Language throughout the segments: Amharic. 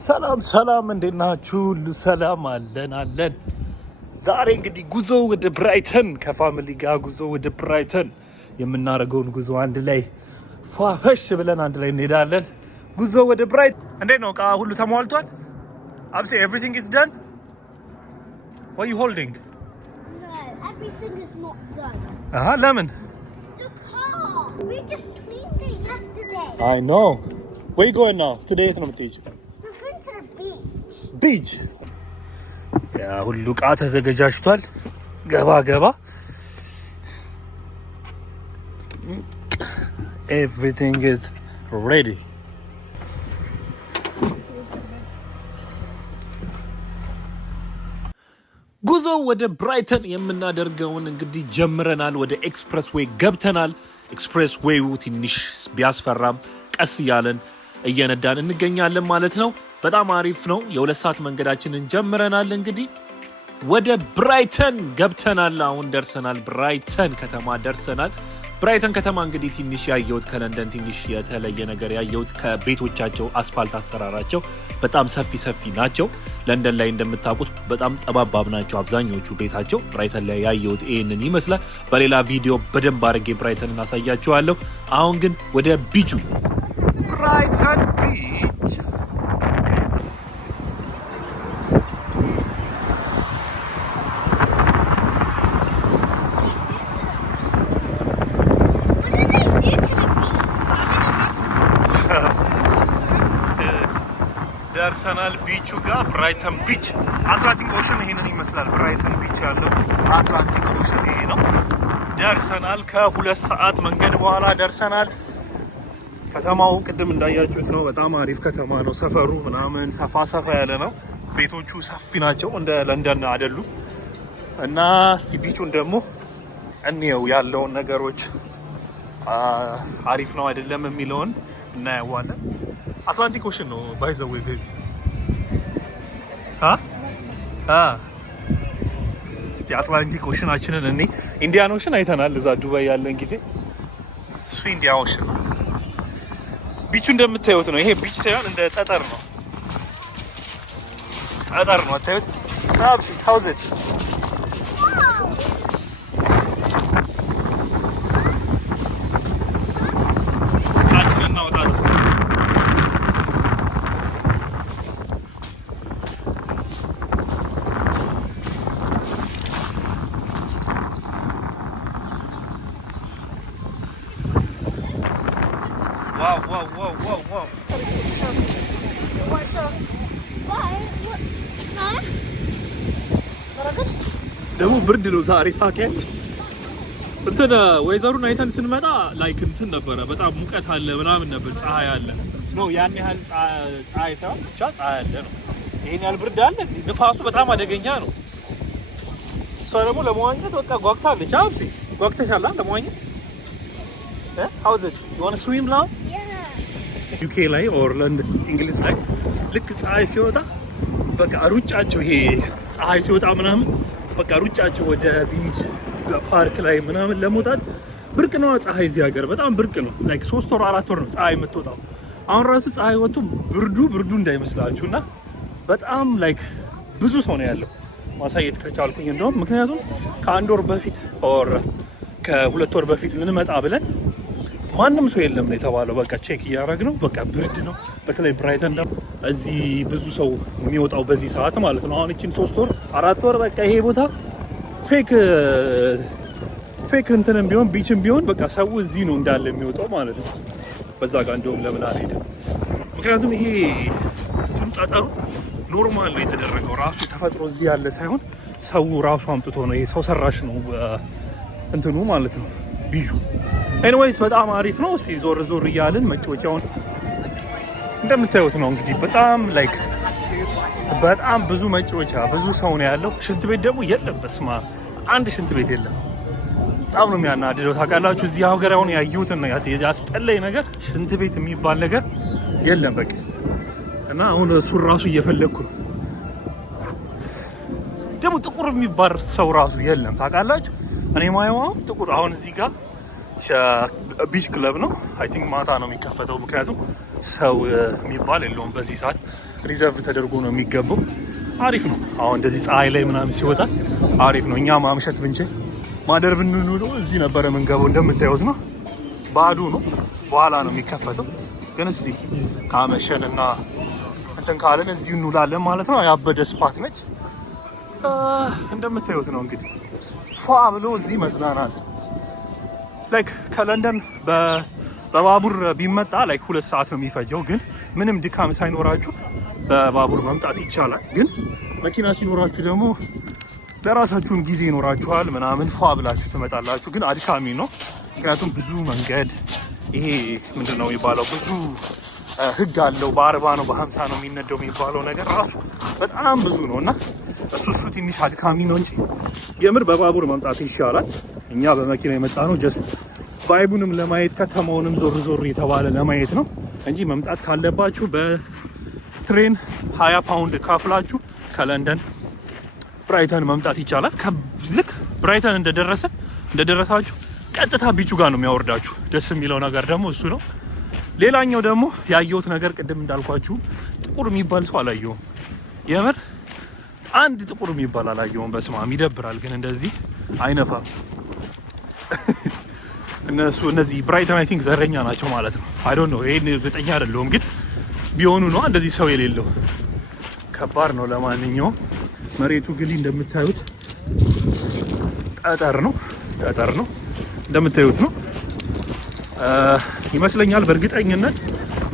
ሰላም እንዴት ናችሁ? ሁሉ ሰላም አለን። ዛሬ እንግዲህ ጉዞ ወደ ብራይተን ከፋሚሊ ጋር ጉዞ ወደ ብራይተን የምናደርገውን ጉዞ አንድ ላይ ፏፈሽ ብለን አንድ ላይ እንሄዳለን። ጉዞ ወደ ብራይተን እንዴት ነው? እቃ ሁሉ ተሟልቷል? አብሲ everything is done? What are you holding? No, everything is not done. ለምን? The car. We just cleaned it yesterday. I know. Where you going now? Today is not teach. We're going to the beach. Beach. ያ ሁሉ እቃ ተዘጋጅቷል። ገባ Everything is ready. ጉዞ ወደ ብራይተን የምናደርገውን እንግዲህ ጀምረናል። ወደ ኤክስፕረስ ዌይ ገብተናል። ኤክስፕረስ ዌዩ ትንሽ ቢያስፈራም ቀስ እያለን እየነዳን እንገኛለን ማለት ነው። በጣም አሪፍ ነው። የ2 ሰዓት መንገዳችንን ጀምረናል። እንግዲህ ወደ ብራይተን ገብተናል። አሁን ደርሰናል። ብራይተን ከተማ ደርሰናል። ብራይተን ከተማ እንግዲህ ትንሽ ያየሁት ከለንደን ትንሽ የተለየ ነገር ያየሁት ከቤቶቻቸው አስፋልት አሰራራቸው በጣም ሰፊ ናቸው። ለንደን ላይ እንደምታውቁት በጣም ጠባባብ ናቸው አብዛኞቹ ቤታቸው። ብራይተን ላይ ያየሁት ይሄንን ይመስላል። በሌላ ቪዲዮ በደንብ አድርጌ ብራይተን እናሳያችኋለሁ። አሁን ግን ወደ ቢቹ ብራይተን ቢች ደርሰናል። ቢቹ ጋር ብራይተን ቢች አትላንቲክ ኦሽን ይሄንን ይመስላል። ብራይተን ቢች ያለው አትላንቲክ ኦሽን ይሄ ነው። ደርሰናል። ከ2 ሰዓት መንገድ በኋላ ደርሰናል። ከተማው ቅድም እንዳያችሁት ነው። በጣም አሪፍ ከተማ ነው። ሰፈሩ ምናምን ሰፋ ያለ ነው። ቤቶቹ ሰፊ ናቸው። እንደ ለንደን አይደሉም። እና እስቲ ቢቹን ደግሞ እንየው ያለውን ነገሮች አሪፍ ነው አይደለም የሚለውን እናያዋለን። አትላንቲክ ኦሽን ነው ባይ ዘ ዌይ ቤቢ እስቲ አትላንቲክ ኦሽናችንን እኔ ኢንዲያን ኦሽን አይተናል እዛ ዱባይ ያለን ጊዜ። እሱ ኢንዲያን ኦሽን ነው። ቢቹ እንደምታዩት ነው። ይሄ ቢች ሳይሆን እንደ ጠጠር ነው አታዩት? ታብሲ ታውዘት Wow. ደግሞ ብርድ ነው ዛሬ ታውቂያለሽ። እንትን ወይዘሩን አይተን ስንመጣ ላይክ እንትን ነበረ፣ በጣም ሙቀት አለ ምናምን ነበር፣ ፀሐይ አለ ነው ያን ያህል ፀሐይ ሳይሆን ብቻ ፀሐይ አለ ነው። ይሄን ያህል ብርድ አለ። ንፋሱ በጣም አደገኛ ነው። እሷ ደግሞ ለመዋኘት በቃ ጓግታለች። አብሲ ጓግተሻል ለመዋኘት? How is it? You want to swim now? ዩኬ ላይ ኦር ለንደን እንግሊዝ ላይ ልክ ፀሐይ ሲወጣ በቃ ሩጫቸው ይሄ ፀሐይ ሲወጣ ምናምን በቃ ሩጫቸው ወደ ቢች ፓርክ ላይ ምናምን ለመውጣት ብርቅ ነው። ፀሐይ እዚህ ሀገር በጣም ብርቅ ነው። ላይክ 3 ወር 4 ወር ነው ፀሐይ የምትወጣው። አሁን ራሱ ፀሐይ ወጥቶ ብርዱ እንዳይመስላችሁና በጣም ላይክ ብዙ ሰው ነው ያለው። ማሳየት ከቻልኩኝ እንደውም ምክንያቱም ከ1 ወር በፊት ኦር ከ2 ወር በፊት ልንመጣ ብለን ማንም ሰው የለም ነው የተባለው። በቃ ቼክ እያደረግነው በቃ ብርድ ነው። በተለይ ብራይተን ደግሞ እዚህ ብዙ ሰው የሚወጣው በዚህ ሰዓት ማለት ነው። አሁን እቺን 3 ወር 4 ወር በቃ ይሄ ቦታ ፌክ እንትንም ቢሆን ቢችም ቢሆን በቃ ሰው እዚህ ነው እንዳለ የሚወጣው ማለት ነው። በዛ ጋር እንደውም ለምን አልሄድም? ምክንያቱም ይሄ ጠጠሩ ኖርማል ነው የተደረገው ራሱ ተፈጥሮ እዚህ ያለ ሳይሆን ሰው ራሱ አምጥቶ ነው። ይሄ ሰው ሰራሽ ነው እንትኑ ማለት ነው ቢጁ። ኤኒዌይስ በጣም አሪፍ ነው። እስቲ ዞር እያልን መጫወቻውን እንደምታዩት ነው። እንግዲህ በጣም ብዙ መጫወቻ ብዙ ሰው ነው ያለው። ሽንት ቤት ደግሞ የለም። በስማ አንድ ሽንት ቤት የለም። በጣም ነው የሚያናድደው ታውቃላችሁ። እዚህ ሀገር አሁን ያየሁትን ነው ያስጠላኝ ነገር ሽንት ቤት የሚባል ነገር የለም በቃ። እና አሁን እሱን ራሱ እየፈለግኩ ነው። ደግሞ ጥቁር የሚባል ሰው ራሱ የለም ታውቃላችሁ። እኔ ማየው ጥቁር አሁን እዚህ ጋር ቢች ክለብ ነው። አይ ቲንክ ማታ ነው የሚከፈተው፣ ምክንያቱም ሰው የሚባል የለውም በዚህ ሰዓት። ሪዘርቭ ተደርጎ ነው የሚገባው። አሪፍ ነው። አሁን እንደዚህ ፀሐይ ላይ ምናምን ሲወጣ አሪፍ ነው። እኛ ማምሸት ብንችል ማደር ብንኖር እዚህ ነበረ የምንገባው። እንደምታዩት ነው፣ ባዶ ነው። በኋላ ነው የሚከፈተው። ግን እስቲ ካመሸን እና እንትን ካለን እዚሁ እንውላለን ማለት ነው። ያበደ ስፓት ነች። እንደምታዩት ነው እንግዲህ ፏ ብሎ እዚህ መዝናናት። ላይክ ከለንደን በባቡር ቢመጣ ላይክ 2 ሰዓት ነው የሚፈጀው። ግን ምንም ድካም ሳይኖራችሁ በባቡር መምጣት ይቻላል። ግን መኪና ሲኖራችሁ ደግሞ ለራሳችሁን ጊዜ ይኖራችኋል ምናምን ፏ ብላችሁ ትመጣላችሁ። ግን አድካሚ ነው፣ ምክንያቱም ብዙ መንገድ ይሄ ምንድን ነው የሚባለው ብዙ ህግ አለው። በ40 ነው በ50 ነው የሚነደው የሚባለው ነገር ራሱ በጣም ብዙ ነው እና እሱ ትንሽ አድካሚ ነው እንጂ የምር በባቡር መምጣት ይሻላል። እኛ በመኪና የመጣ ነው ጀስት ቫይቡንም ለማየት ከተማውንም ዞር ዞር የተባለ ለማየት ነው እንጂ መምጣት ካለባችሁ በትሬን 20 ፓውንድ ካፍላችሁ ከለንደን ብራይተን መምጣት ይቻላል። ልክ ብራይተን እንደደረሳችሁ ቀጥታ ቢቹ ጋር ነው የሚያወርዳችሁ። ደስ የሚለው ነገር ደግሞ እሱ ነው። ሌላኛው ደግሞ ያየሁት ነገር ቅድም እንዳልኳችሁ ጥቁር የሚባል ሰው አላየሁም። የምር አንድ ጥቁር የሚባል አላየሁም። በስማም ይደብራል። ግን እንደዚህ አይነፋም። እነዚህ ብራይተን አይ ቲንክ ዘረኛ ናቸው ማለት ነው። አይ ዶንት ኖ፣ ይሄን እርግጠኛ አይደለሁም። ግን ቢሆኑ ነው እንደዚህ ሰው የሌለው። ከባድ ነው። ለማንኛውም መሬቱ ግን እንደምታዩት ጠጠር ነው እንደምታዩት ነው ይመስለኛል። በእርግጠኝነት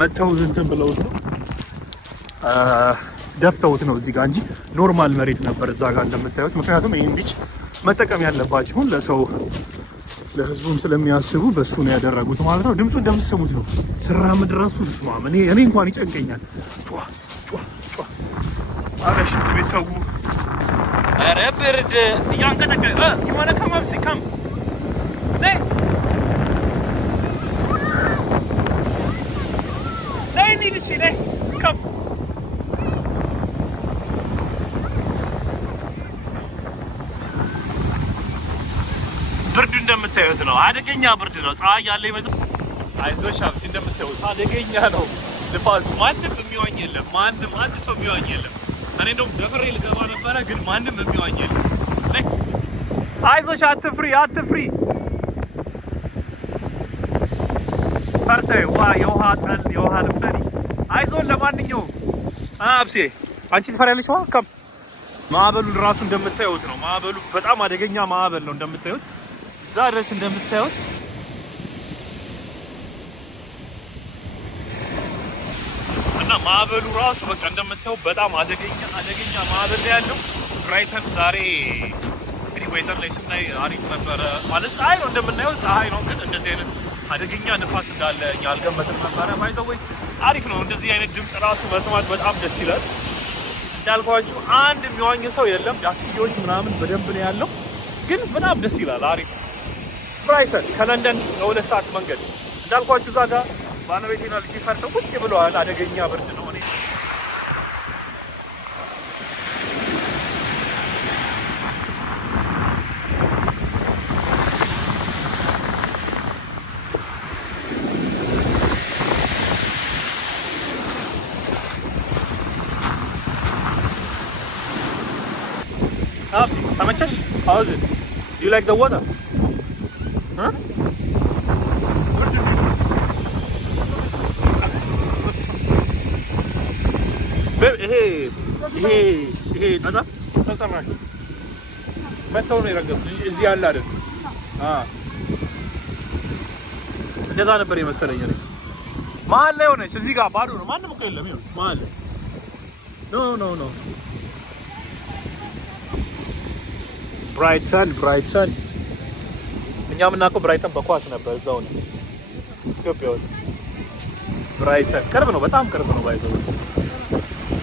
መተው እንትን ብለውት ነው ደፍተውት ነው እዚህ ጋር እንጂ ኖርማል መሬት ነበር እዛ ጋር እንደምታዩት። ምክንያቱም ይህን ቢች መጠቀም ያለባቸውን ለህዝቡም ስለሚያስቡ በሱ ነው ያደረጉት ማለት ነው። ድምፁ እንደምትሰሙት ነው። ስራምድ ራሱ ልስማም እኔ እንኳን ይጨንቀኛል። አረ ሽንት ቤት ሰው አረ ብርድ እያንቀጠቀጠ የሆነ ከማብሲ ከም ብርዱ እንደምታዩት ነው። አደገኛ ብርድ ነው። ፀሐይ ያለ ይመስል አይዞሽ አብሲ እንደምታዩት አደገኛ ነው። ልፋቱ ማንም የሚዋኝ የለም። አንድ ሰው የሚዋኝ የለም። እኔ እንደውም ደፍሬ ልገባ ነበረ፣ ግን ማንም የሚዋኝ የለም። አይዞሽ አትፍሪ። ፈርተህ የውሃ ልብሰኒ አይዞን። ለማንኛውም አብሴ አንቺ ትፈሪያለሽ? ውሃ ከም ማዕበሉን ራሱ እንደምታዩት ነው። ማዕበሉ በጣም አደገኛ ማዕበል ነው እንደምታዩት። እዛ ድረስ እንደምታዩት እና ማዕበሉ ራሱ በቃ እንደምታዩት በጣም አደገኛ ማዕበል ነው ያለው። ብራይተን ዛሬ እንግዲህ ዌዘር ላይ ስናይ አሪፍ ነበረ ማለት ፀሐይ ነው እንደምናየው ፀሐይ ነው። ግን እንደዚህ አይነት አደገኛ ንፋስ እንዳለ እኛ አልገመትም ነበረ። ባይዘወይ አሪፍ ነው። እንደዚህ አይነት ድምፅ ራሱ መስማት በጣም ደስ ይላል። እንዳልኳችሁ አንድ የሚዋኝ ሰው የለም። ዳክዬዎች ምናምን በደንብ ነው ያለው፣ ግን በጣም ደስ ይላል። አሪፍ ብራይተን ከለንደን የ2 ሰዓት መንገድ እንዳልኳችሁ እዛ ጋር ባለቤቴና ልጅ ፈርተው ቁጭ ብለዋል። አደገኛ ብርድ ነው። እኔ ተመቸሽ? How is it? Do you like the water? Huh? ይሄ ጠጠር ናቸው። መተው ነው የረገጡት። እዚህ ያለ አይደል? እንደዛ ነበር የመሰለኝ። መሀል ላይ ሆነች። እዚህ ጋር ባዶ ነው። ማንም እኮ የለም። ይኸው መሀል ኖ ብራይተን እኛ የምናውቀው ብራይተን በኳስ ነበር። እዛው ነው ኢትዮጵያ ውስጥ ብራይተን ቅርብ ነው፣ በጣም ቅርብ ነው። ባይዘው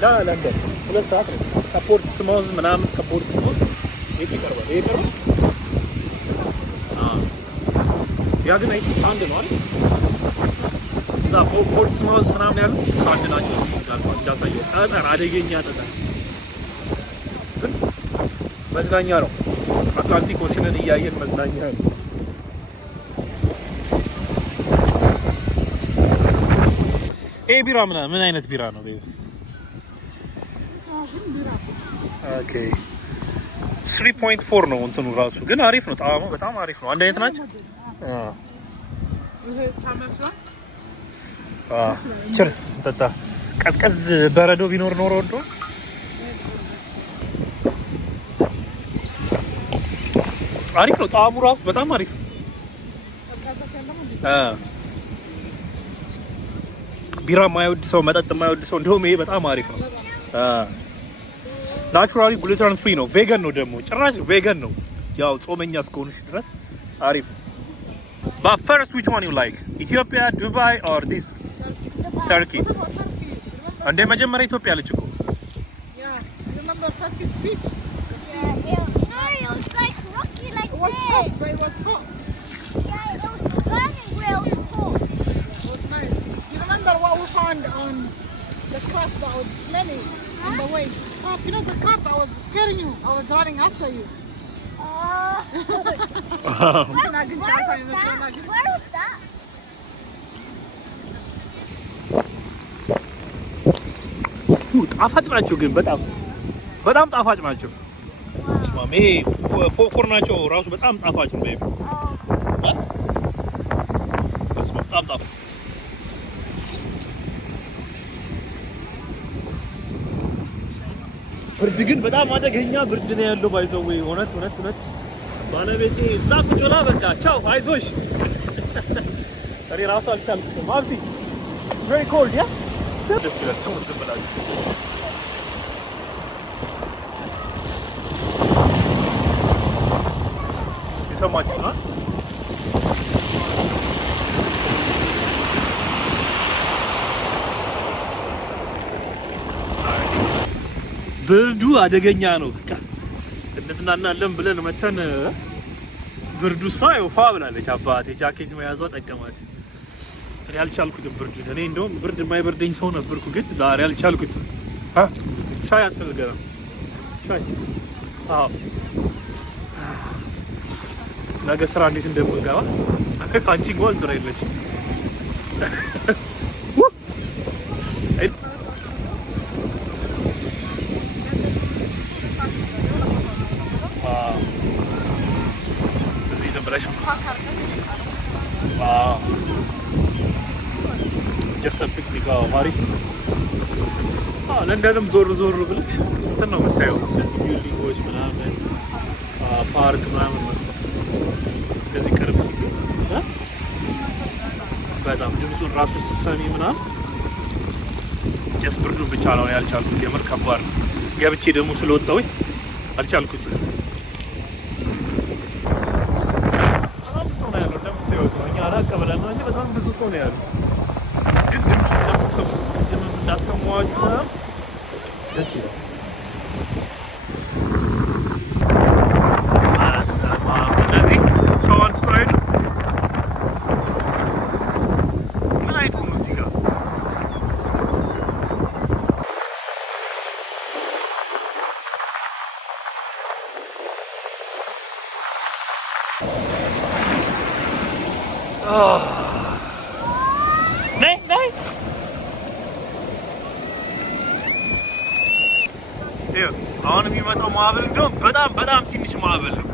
ለለንደን 2 ሰዓት ነው። ከፖርት ስማውዝ ምናምን ከፖርት ስማውዝ የት ይቀርባል? ይሄ ቅርብ ያ ግን አይ ሳንድ ነው አይደል? እዛ ፖርት ስማውዝ ምናምን ያሉት ሳንድ ናቸው። እንዳሳየው ጠጠር፣ አደገኛ ጠጠር ግን መዝናኛ ነው። አትላንቲክ ኦሽንን እያየን መዝናኛ ነው። ቢራ ምን አይነት ቢራ ነው ቤቢ? ኦኬ 3.4 ነው እንትኑ ራሱ ግን አሪፍ ነው። ጣዕሙ በጣም አሪፍ ነው። አንድ አይነት ናቸው። ቸርስ እንጠጣ። ቀዝቀዝ በረዶ ቢኖር ኖሮ ወዶ አሪፍ ነው። ጣዕሙ ራሱ በጣም አሪፍ ነው። ቢራ የማይወድ ሰው መጠጥ የማይወድ ሰው እንደውም ይሄ በጣም አሪፍ ነው። ናቹራሊ ግሉተን ፍሪ ነው። ቬጋን ነው ደግሞ ጭራሽ ቬጋን ነው። ያው ጾመኛ እስከሆንሽ ድረስ አሪፍ ነው። But first which one you like? Ethiopia, Dubai or this? Turkey. እንደ መጀመሪያ ኢትዮጵያ አለች እኮ Remember Turkey's beach? Yeah, it was like rocky like It was this. hot, but it was hot. Yeah, it was burning real cold. It was nice. You remember what we found on the crab that was smelling in the way? Crab, you know the crab that was scaring you? I was running after you. Where was that? ጣፋጭ ናቸው ግን በጣም ጣፋጭ ናቸው። ማሜ ፖፕኮርናቸው ራሱ በጣም ጣፋጭ ነው። ቤቢ በጣም ጣፋጭ። ብርድ ግን በጣም አደገኛ ብርድ ነው ያለው። ባይዘው እውነት ባለቤቴ እዛ ብቻላ በቃ ቻው አይዞሽ። እኔ ራሱ አልቻልኩም። ማብሲ it's very cold yeah ደስ ይላል። ሰው ተበላሽ የሰማችሁ ነው። ብርዱ አደገኛ ነው። በቃ እንዝናናለን ብለን መተን ብርዱ ሳይወፋ ብላለች። አባቴ ጃኬት መያዟ ጠቀማት። እኔ አልቻልኩትም ብርዱን። እኔ እንደውም ብርድ የማይበርደኝ ሰው ነበርኩ፣ ግን ዛሬ አልቻልኩትም። ሻይ ያስፈልገናል። ሻይ ነገ ስራ እንዴት እንደምንገባ አንቺ እንኳን ስራ የለሽም። እዚህ ዝም ብለሽ ጀስት ፒክኒክ አሪፍ ነው። ለንደንም ዞር ብለሽ እንትን ነው የምታየው፣ እነዚህ ቢልዲንጎች ምናምን ፓርክ ምናምን እንደዚህ ቅርብ ሲገዝ በጣም ድምፁን ራሱ ስትሰሚ ምናምን ጀስት ብርዱን ብቻ ነው ያልቻልኩት። የምር ከባድ ነው። ገብቼ ደግሞ ስለወጣሁኝ አልቻልኩት። በጣም ብዙ ሰው ነው ያለው። ግን ድምፁ እንዳሰማኋችሁ ደስ ይላል። እነዚህ ሰው አንስተው ሄዱ። ምን አይቶ ነው እዚህ ጋር ነይ አሁን የሚመጣው ማዕበል እንደውም በጣም ትንሽ ማዕበል ነው።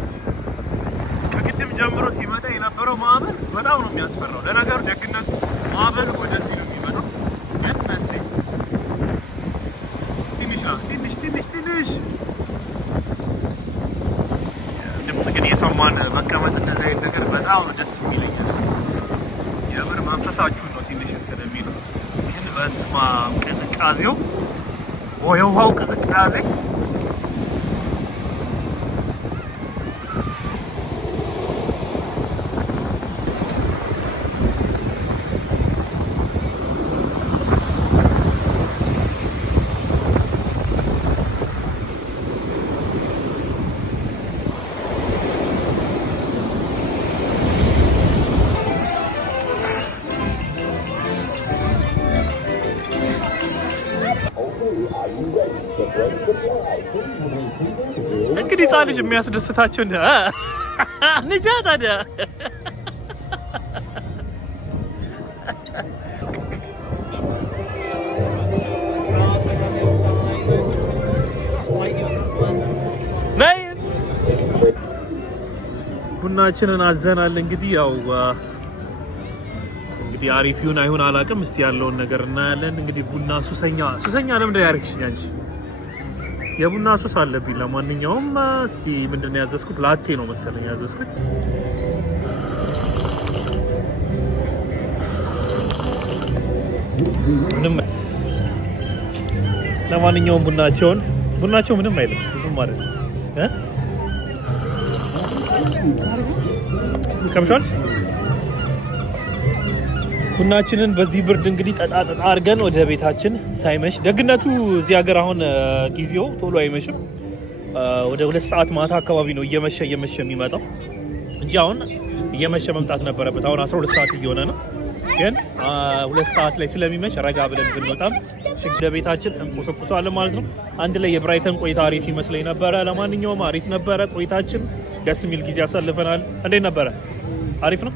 ከቅድም ጀምሮ ሲመጣ የነበረው ማዕበል በጣም ነው የሚያስፈራው። ለነገሩ ደግነቱ ማዕበል ወደዚህ ነው የሚመጣው፣ ግን እስቲ ትንሽ ድምፅ ግን የሰማን መቀመጥ እንደዚህ አይነት ነገር በጣም ደስ የሚለኛል። የምር መንፈሳችሁን ነው ትንሽ እንትን የሚለው። ግን በስመ አብ ቅዝቃዜው የውሃው ቅዝቃዜ እንግዲህ ህፃን ልጅ የሚያስደስታቸው ንጃ ታዲያ ቡናችንን አዘናል። እንግዲህ ያው እንግዲህ አሪፍ ይሁን አይሁን አላውቅም። እስቲ ያለውን ነገር እናያለን። እንግዲህ ቡና ሱሰኛ ለምን ያርክሽኝ አንቺ? የቡና ሱስ አለብኝ። ለማንኛውም እስቲ ምንድነው ያዘዝኩት? ላቴ ነው መሰለኝ ያዘዝኩት። ምንም ለማንኛውም ቡናቸው ምንም አይልም ብዙም ማለት ከምሻል ቡናችንን በዚህ ብርድ እንግዲህ ጠጣ አድርገን ወደ ቤታችን ሳይመሽ። ደግነቱ እዚህ ሀገር አሁን ጊዜው ቶሎ አይመሽም። ወደ 2 ሰዓት ማታ አካባቢ ነው እየመሸ የሚመጣው እንጂ አሁን እየመሸ መምጣት ነበረበት። አሁን 12 ሰዓት እየሆነ ነው። ግን 2 ሰዓት ላይ ስለሚመሽ ረጋ ብለን ብንወጣም ወደ ቤታችን እንቆሰቁሳለን ማለት ነው። አንድ ላይ የብራይተን ቆይታ አሪፍ ይመስለኝ ነበረ። ለማንኛውም አሪፍ ነበረ ቆይታችን። ደስ የሚል ጊዜ አሳልፈናል። እንዴት ነበረ? አሪፍ ነው።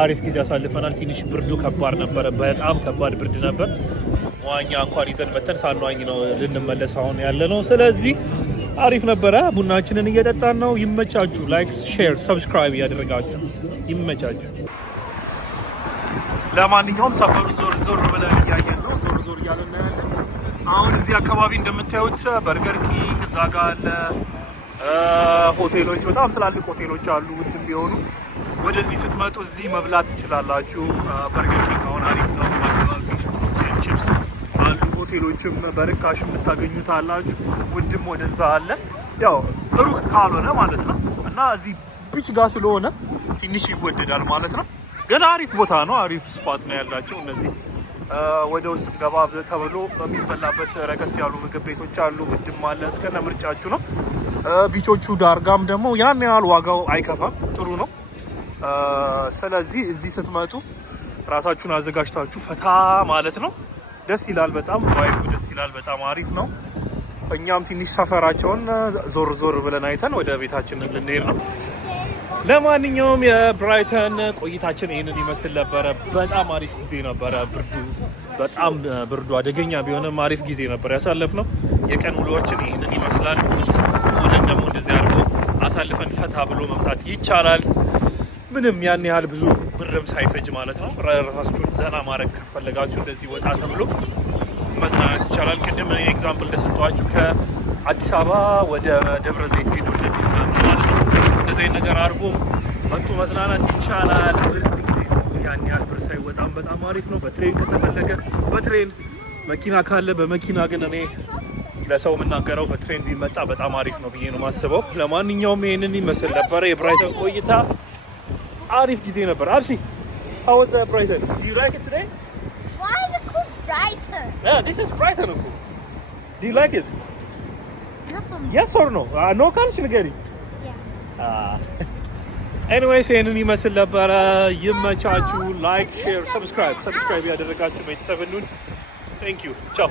አሪፍ ጊዜ አሳልፈናል። ትንሽ ብርዱ ከባድ ነበረ። በጣም ከባድ ብርድ ነበር። መዋኛ እንኳን ይዘን መተን ሳንዋኝ ነው ልንመለስ አሁን ያለ ነው። ስለዚህ አሪፍ ነበረ። ቡናችንን እየጠጣን ነው። ይመቻችሁ። ላይክ፣ ሼር፣ ሰብስክራይብ እያደረጋችሁ ይመቻችሁ። ለማንኛውም ሰፈሩን ዞር ብለን እያየን ነው። ዞር እያለን ያለን አሁን እዚህ አካባቢ እንደምታዩት በርገር ኪንግ እዛ ጋ አለ። ሆቴሎች፣ በጣም ትላልቅ ሆቴሎች አሉ ውድም ቢሆኑ። ወደዚህ ስትመጡ እዚህ መብላት ትችላላችሁ። በርገር ኪንግ አሁን አሪፍ ነው። ማክዶናልድ ፊሽ ቺፕስ አሉ። ሆቴሎችም በርካሽ የምታገኙት አላችሁ። ውድም ወደዛ አለ። ያው ሩቅ ካልሆነ ማለት ነው። እና እዚህ ቢች ጋር ስለሆነ ትንሽ ይወደዳል ማለት ነው። ግን አሪፍ ቦታ ነው። አሪፍ ስፓት ነው ያላቸው እነዚህ። ወደ ውስጥ ገባ ተብሎ የሚበላበት ረከስ ያሉ ምግብ ቤቶች አሉ። ውድም አለ። እስከነ ምርጫችሁ ነው። ቢቾቹ ዳርጋም ደግሞ ያን ያህል ዋጋው አይከፋም። ጥሩ ነው። ስለዚህ እዚህ ስትመጡ ራሳችሁን አዘጋጅታችሁ ፈታ ማለት ነው። ደስ ይላል። በጣም ቫይቡ ደስ ይላል። በጣም አሪፍ ነው። እኛም ትንሽ ሰፈራቸውን ዞር ብለን አይተን ወደ ቤታችን ልንሄድ ነው። ለማንኛውም የብራይተን ቆይታችን ይህንን ይመስል ነበረ። በጣም አሪፍ ጊዜ ነበረ። በጣም ብርዱ አደገኛ ቢሆንም አሪፍ ጊዜ ነበር ያሳለፍነው። የቀን ውሎችን ይህንን ይመስላል። ወደን ደግሞ እንደዚህ አድርጎ አሳልፈን ፈታ ብሎ መምጣት ይቻላል። ምንም ያን ያህል ብዙ ብርም ሳይፈጅ ማለት ነው። ራሳችሁን ዘና ማድረግ ከፈለጋችሁ እንደዚህ ወጣ ተብሎ መዝናናት ይቻላል። ቅድም ኤግዛምፕል እንደሰጠኋችሁ ከአዲስ አበባ ወደ ደብረ ዘይት ሄዶ እንደሚዝናኑ ማለት ነው። እንደዚህ ነገር አድርጎ መጥቶ መዝናናት ይቻላል። ምርጥ ጊዜ ነው። ያን ያህል ብር ሳይወጣም በጣም አሪፍ ነው። በትሬን ከተፈለገ በትሬን፣ መኪና ካለ በመኪና። ግን እኔ ለሰው የምናገረው በትሬን ቢመጣ በጣም አሪፍ ነው ብዬ ነው የማስበው። ለማንኛውም ይህንን ይመስል ነበረ የብራይተን ቆይታ። አሪፍ ጊዜ ነበር። አብሲ how was Brighton? Do you like it today? Why is it called Brighton? Yeah, this is Brighton. Do you like it? Yes or no? No ካልሽ ንገሪ። ኤኒዌይስ ይህንን ይመስል ነበረ። ይመቻችሁ። ላይክ፣ ሼር፣ ሰብስክራይብ ያደረጋችሁ ቤተሰብ ሁሉ ቴንክ ዩ። ቻው